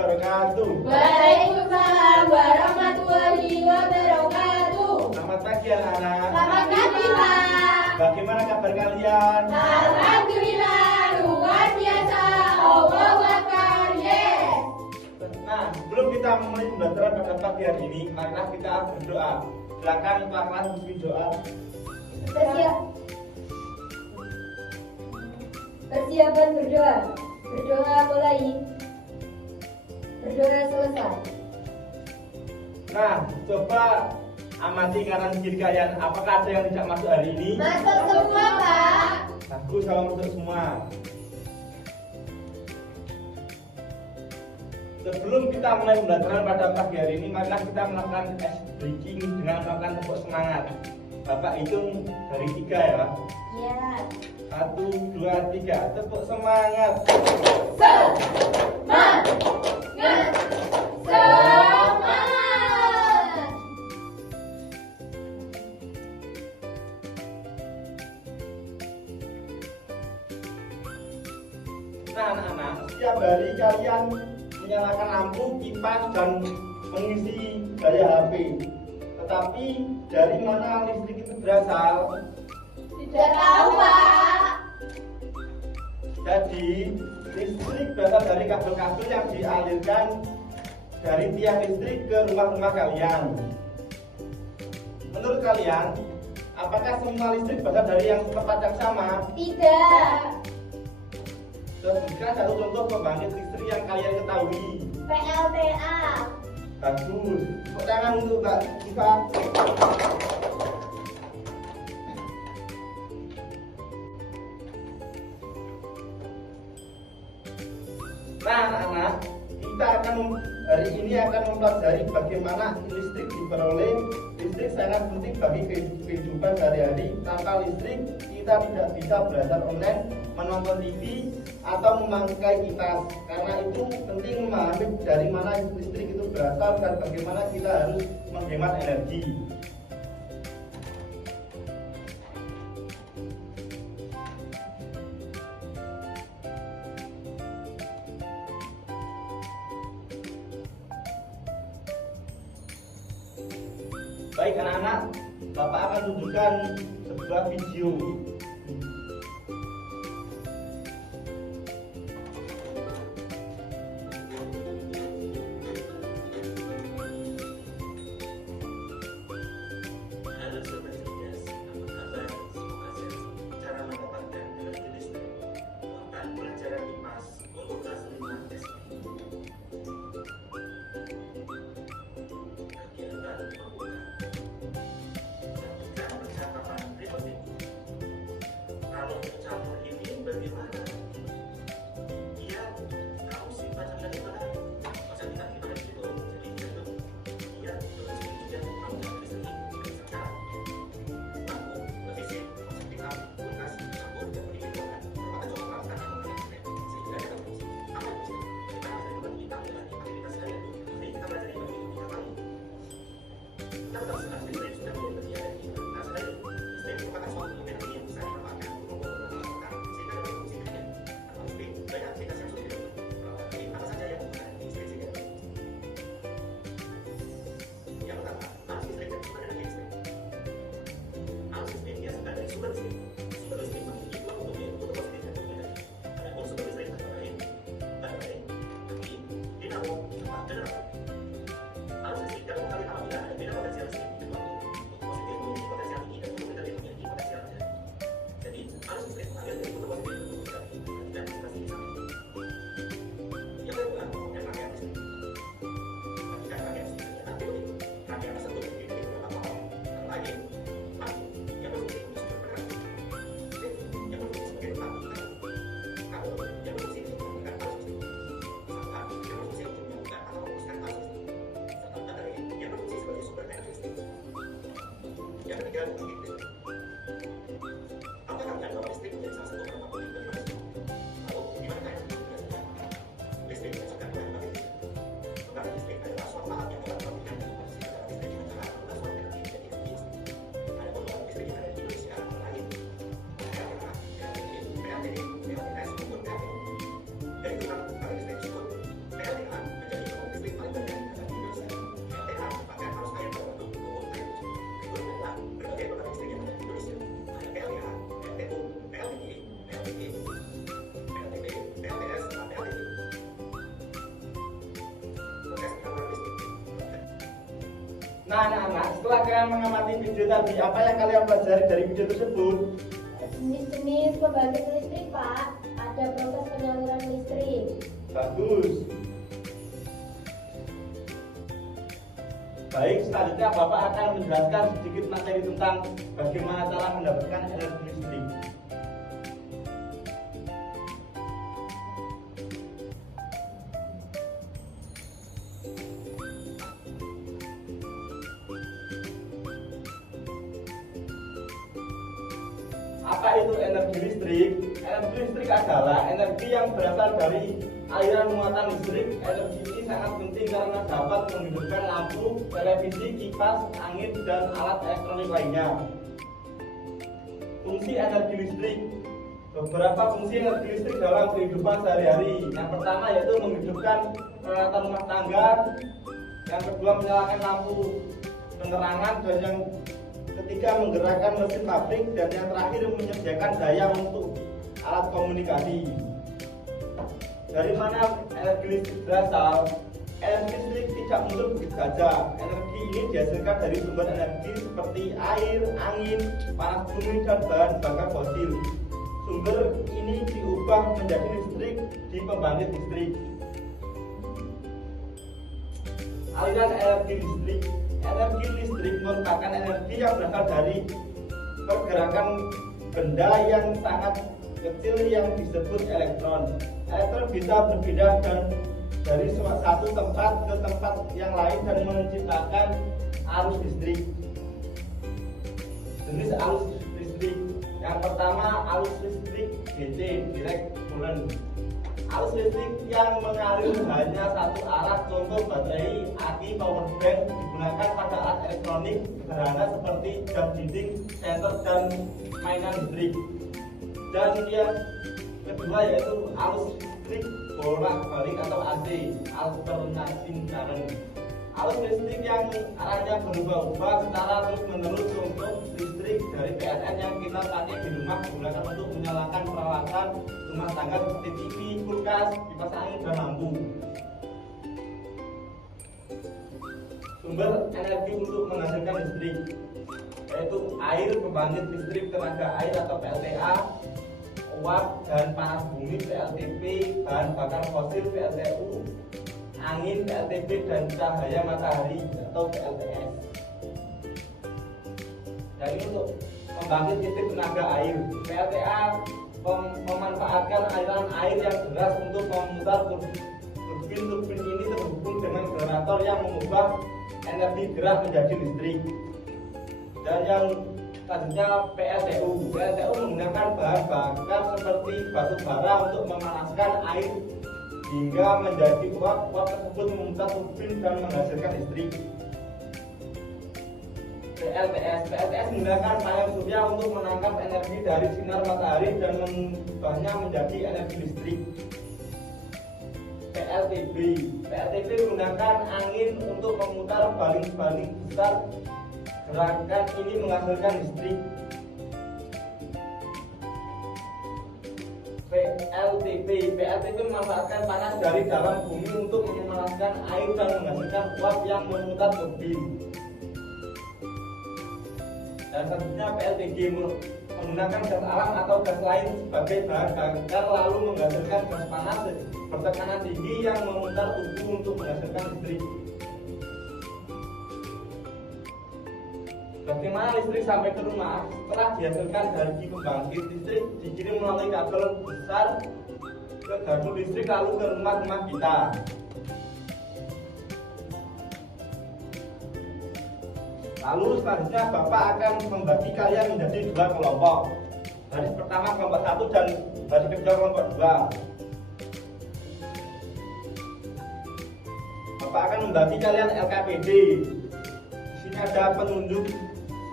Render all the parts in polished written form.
wabarakatuh. Waalaikumsalam warahmatullahi wabarakatuh. Selamat pagi anak-anak. Selamat pagi, Pak. Bagaimana kabar kalian? Alhamdulillah, luar biasa. Allahu Akbar, yes. Nah, sebelum kita memulai pembelajaran pada pagi hari ini, marilah kita berdoa. Silakan kelas memimpin doa. Persiapan berdoa. Berdoa mulai. Berdoa selesai. Nah, coba amati kanan kiri kalian. Apakah ada yang tidak masuk hari ini? Masuk semua, Pak. Bagus kalau masuk semua. Sebelum kita mulai pembelajaran pada pagi hari ini, marilah kita melakukan ice breaking dengan melakukan tepuk semangat. Bapak hitung dari 3 ya. Iya. 1, 2, 3. Tepuk semangat. Semangat. Semangat. Nah, anak-anak, setiap hari kalian menyalakan lampu, kipas, dan mengisi daya HP. Tetapi dari mana listrik itu berasal? Tidak tahu, Pak. Jadi listrik berasal dari kabel-kabel yang dialirkan dari tiang listrik ke rumah-rumah kalian. Menurut kalian, apakah semua listrik berasal dari yang tempat yang sama? Tidak. Sebutkan satu contoh pembangkit listrik yang kalian ketahui. PLTA. Bagus. Tepuk tangan untuk Mbak Siva. Nah, anak-anak, kita hari ini akan mempelajari bagaimana listrik diperoleh. Listrik sangat penting bagi kehidupan sehari-hari. Tanpa listrik, kita tidak bisa belajar online, menonton TV, atau memakai kipas. Karena itu penting memahami dari mana listrik itu berasal dan bagaimana kita harus menghemat energi. Baik anak-anak, Bapak akan tunjukkan sebuah video. Halo Sobat Cerdas, apa kabar? Semoga sehat. Cara mendapatkan energi listrik. Melakukan pelajaran IPAS untuk kelas 5 SD. Kegiatan pembuka. Lakukan percakapan berikut ini. Kalau mencampur ini bagaimana? Iya, kamu simpan dari mana? Masa kita gimana gitu? Jadi itu. Iya, terus ini dan kamu nggak listrik. Sekarang. Nah, anak-anak, setelah kalian mengamati video tadi, apa yang kalian pelajari dari video tersebut? Jenis-jenis pembangkit listrik, Pak. Ada proses penyaluran listrik. Bagus. Baik, selanjutnya Bapak akan menjelaskan sedikit materi tentang bagaimana cara mendapatkan energi listrik. Apa itu energi listrik? Energi listrik adalah energi yang berasal dari aliran muatan listrik. Energi ini sangat penting karena dapat menghidupkan lampu, televisi, kipas, angin, dan alat elektronik lainnya. Fungsi energi listrik. Beberapa fungsi energi listrik dalam kehidupan sehari-hari. Yang pertama yaitu menghidupkan peralatan rumah tangga. Yang kedua menyalakan lampu penerangan, dan yang ketiga menggerakkan mesin pabrik, dan yang terakhir menyediakan daya untuk alat komunikasi. Dari mana energi listrik berasal? Energi listrik tidak muncul begitu saja. Energi ini dihasilkan dari sumber energi seperti air, angin, panas bumi, dan bahan bakar fosil. Sumber ini diubah menjadi listrik di pembangkit listrik. Aliran energi listrik. Energi listrik merupakan energi yang berasal dari pergerakan benda yang sangat kecil yang disebut elektron. Elektron bisa berpindah dari satu tempat ke tempat yang lain dan menciptakan arus listrik. Jenis arus listrik. Yang pertama arus listrik DC, direct current. Arus listrik yang mengalir hanya satu arah, contoh baterai, aki, power bank, digunakan pada alat elektronik sederhana seperti jam dinding, senter, dan mainan listrik. Dan yang kedua yaitu arus listrik bolak-balik atau AC, alternating current. Arus listrik yang arahnya berubah-ubah secara terus-menerus, contoh listrik dari PLN yang kita pakai di rumah digunakan untuk menyalakan peralatan rumah tangga seperti TV, kulkas, kipas angin, dan lampu. Sumber energi untuk menghasilkan listrik yaitu air, pembangkit listrik tenaga air atau PLTA, uap dan panas bumi PLTP, bahan bakar fosil PLTU, angin PLTB, dan cahaya matahari atau PLTS. Jadi untuk pembangkit listrik tenaga air, PLTA memanfaatkan aliran air yang deras untuk memutar turbin ini terhubung dengan generator yang mengubah energi gerak menjadi listrik. Dan yang selanjutnya PLTU menggunakan bahan bakar seperti batu bara untuk memanaskan air hingga menjadi uap. Uap tersebut memutar turbin dan menghasilkan listrik. PLTS menggunakan panel surya untuk menangkap energi dari sinar matahari dan mengubahnya menjadi energi listrik. PLTB menggunakan angin untuk memutar baling-baling besar. Gerakan ini menghasilkan listrik. PLTP memanfaatkan panas dari dalam bumi untuk memanaskan air dan menghasilkan uap yang memutar turbin. Dan selanjutnya PLTG menggunakan gas alam atau gas lain sebagai bahan bakar lalu menghasilkan gas panas bertekanan tinggi yang memutar tubuh untuk menghasilkan listrik. Bagaimana listrik sampai ke rumah? Setelah dihasilkan dari pembangkit listrik dikirim melalui kabel besar ke gardu listrik lalu ke rumah-rumah kita. Lalu selanjutnya Bapak akan membagi kalian menjadi dua kelompok. Baris pertama kelompok 1 dan baris kedua kelompok 2. Bapak akan membagi kalian LKPD. Di sini ada penunjuk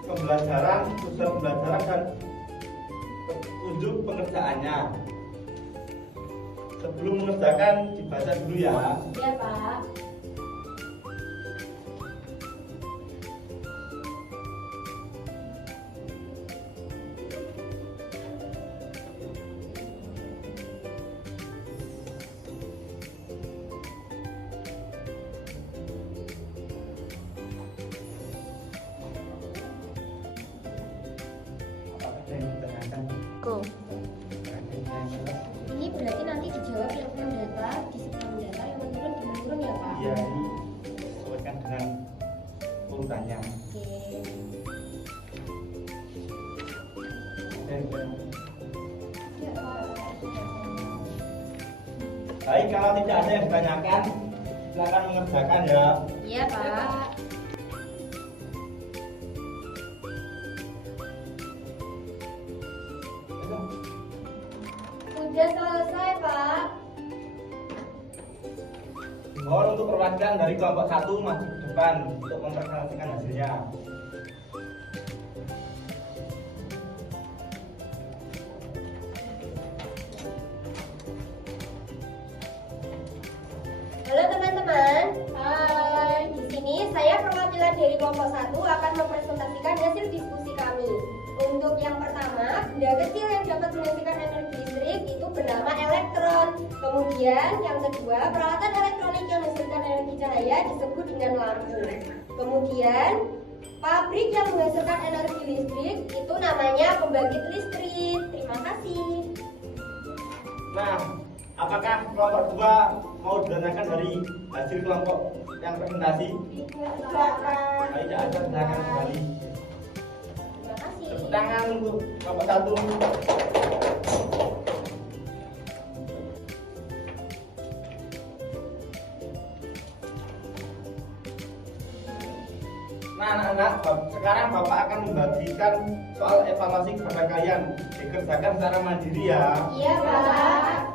pembelajaran, tujuan pembelajaran, dan petunjuk pengerjaannya. Sebelum mengerjakan dibaca dulu ya. Iya, Pak. go. Ini berarti nanti dijawab yang mendata, di sebelah mendata, yang menurun ya Pak? Iya, ini sesuaikan dengan urutannya. Oke. Ya, Pak. Baik, kalau tidak ada yang ditanyakan, silakan mengerjakan ya. Iya Pak. Sudah selesai Pak. Mohon untuk perwakilan dari kelompok 1 maju ke depan untuk mempresentasikan hasilnya. Halo teman-teman. Hai. Di sini saya perwakilan dari kelompok 1 akan mempresentasikan hasil diskusi kami. Untuk yang pertama, benda kecil yang dapat menghasilkan energi listrik itu bernama elektron. Kemudian yang kedua, peralatan elektronik yang menghasilkan energi cahaya disebut dengan lampu. Kemudian pabrik yang menghasilkan energi listrik itu namanya pembangkit listrik. Terima kasih. Nah, apakah kelompok 2 mau ditanyakan dari hasil kelompok yang presentasi? Baik, tidak ada, silakan kembali. Terima kasih. Tepuk tangan untuk kelompok 1. Nah anak-anak, sekarang Bapak akan membagikan soal evaluasi kepada kalian. Dikerjakan secara mandiri ya. Iya Pak.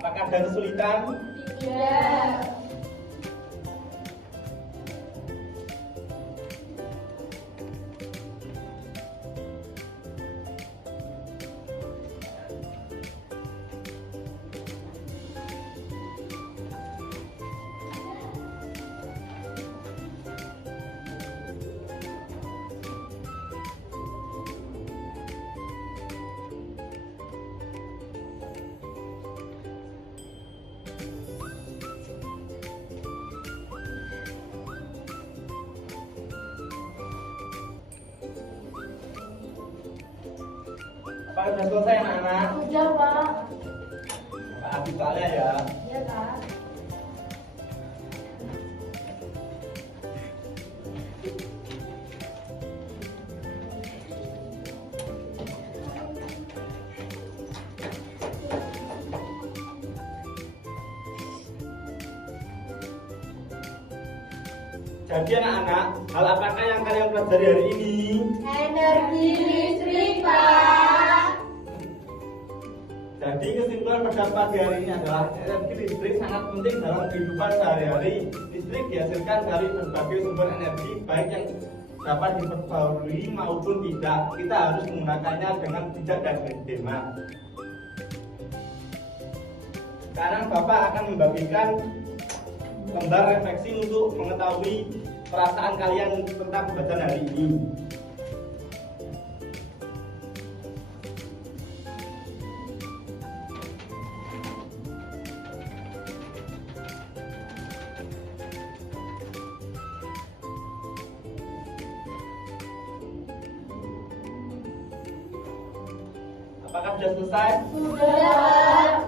Apakah ada kesulitan? Tidak. Apakah sudah selesai anak-anak? Sudah Pak. Pak Habib soalnya ya. Iya Pak. Jadi anak-anak, hal apakah yang kalian pelajari hari ini? Energi listrik Pak. Jadi kesimpulan pada pagi hari ini adalah energi listrik sangat penting dalam kehidupan sehari-hari. Listrik dihasilkan dari berbagai sumber energi, baik yang dapat diperbarui maupun tidak. Kita harus menggunakannya dengan bijak dan hemat. Sekarang Bapak akan membagikan lembar refleksi untuk mengetahui perasaan kalian tentang pembelajaran hari ini. Apakah sudah selesai? Sudah.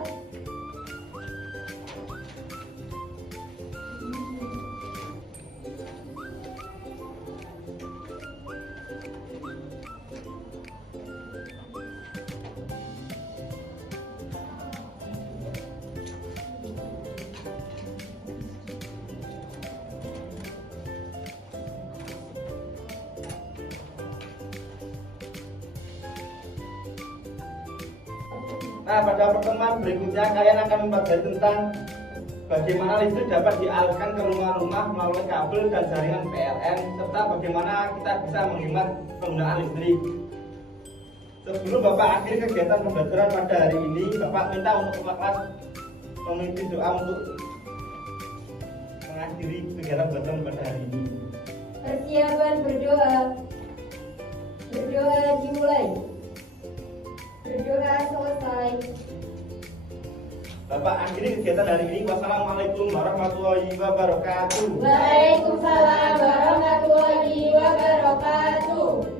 Nah, pada pertemuan berikutnya kalian akan mempelajari tentang bagaimana listrik dapat dialirkan ke rumah-rumah melalui kabel dan jaringan PLN, serta bagaimana kita bisa menghemat penggunaan listrik. Sebelum Bapak akhiri kegiatan pembelajaran pada hari ini, Bapak minta untuk kelas memimpin doa untuk mengakhiri kegiatan pembelajaran pada hari ini. Persiapan berdoa. Berdoa dimulai. Berdoa selesai. Bapak akhiri kegiatan hari ini. Wassalamualaikum warahmatullahi wabarakatuh. Waalaikumsalam warahmatullahi wabarakatuh.